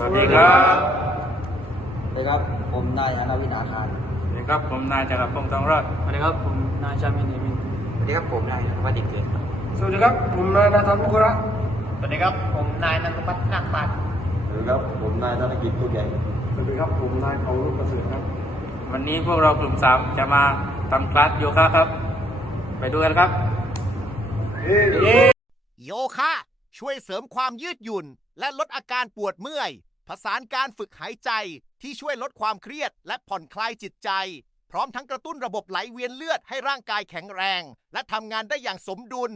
วัสดีครับ สวัสดีครับผมนายอนาวินาคาร สวัสดีครับผมนายจักรพงศ์ทองรอด สวัสดีครับผมนายชามินเอมิน สวัสดีครับผมนายวัติเกิด สวัสดีครับผมนายนาธานมุกระ สวัสดีครับผมนายนันทพัฒน์นาคปัตสวัสดีครับผมนายธนกิจตุกใหญ่สวัสดีครับผมนายเผารุ่งประเสริฐครับ วันนี้พวกเรากลุ่ม3จะมาทำคลาสโยคะครับ ไปดูกันครับ โยคะช่วยเสริมความยืดหยุ่นและลดอาการปวดเมื่อยผสานการฝึกหายใจที่ช่วยลดความเครียดและผ่อนคลายจิตใจพร้อมทั้งกระตุ้นระบบไหลเวียนเลือดให้ร่างกายแข็งแรงและทำงานได้อย่างสมดุล